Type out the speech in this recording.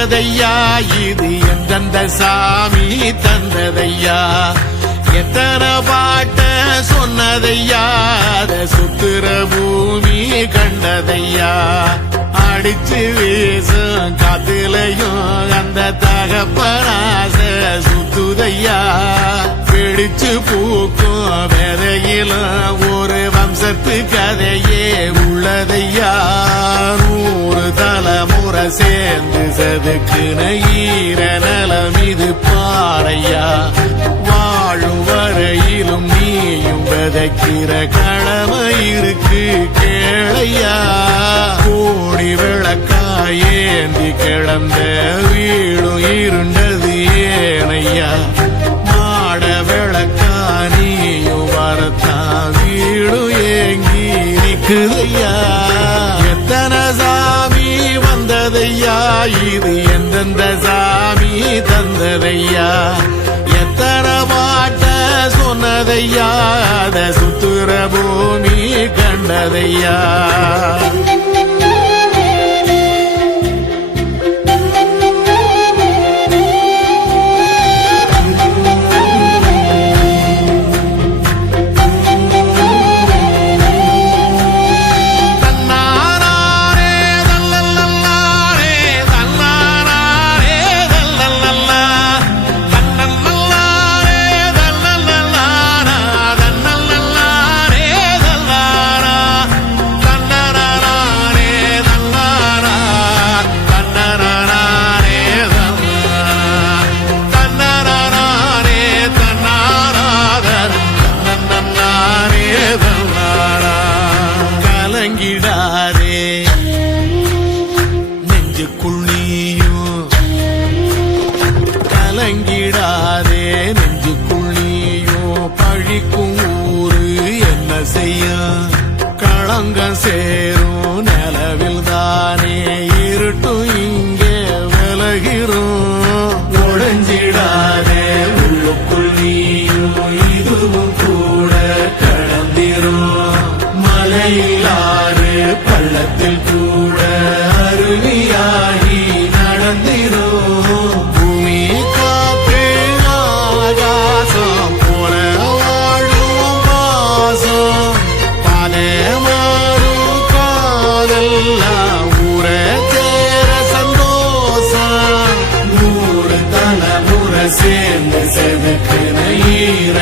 வந்ததையா இது எந்தெந்த சாமி தந்ததையா எத்தனை பாட்ட சொன்னதையா அத சுத்துற பூமி கண்டதையா அடிச்சு வீசும் காத்துலையும் அந்த தகப்பனாச சுத்துதையா பிடிச்சு பூக்கும் விதையிலும் ஒரு வம்சத்து கதையே உள்ளதையா 100 தலைமுறை சேர்ந்து செதுக்குன ஈர நலம் இது பாறையா வாழும் வரையிலும் நீயும் விதைக்கிற கடமை இருக்கு கேளையா கோடி விளக்காயேந்தி கிடந்த வீடும் இருண்டது ஏனையா மாட விளக்கா நீயும் வரத்தான் வீடும் ஏங்கி நிக்குதையா எத்தனை சாமி வந்ததையா இது எந்தெந்த சாமி தந்ததையா எத்தனை பாட்ட சொன்னதையா அத சுத்துற பூமி கண்டதையா கலங்கிடாதே நெஞ்சுக்குள் நீயும் கலங்கிடாதே நெஞ்சுக்குள் நீயும் பழிக்கும் ஊரு என்ன செய்ய களங்கம் சேரும் நிலவில் தானே இருட்டும் இங்கே விலகிறோம் உடைஞ்சிடாதே உள்ளுக்குள் நீயும் இதுவும் கூட கடந்திரும் மலையிலாறு பள்ளத்தில் கூட அருவியாகி நடந்திரும் பூமி காற்று ஆகாசம் போல வாழும் பாசம் பாலே மாறும் காதெல்லாம் ஊர சேர சந்தோஷம் 100 தலைமுறை சேர்ந்து செதுக்குன ஈர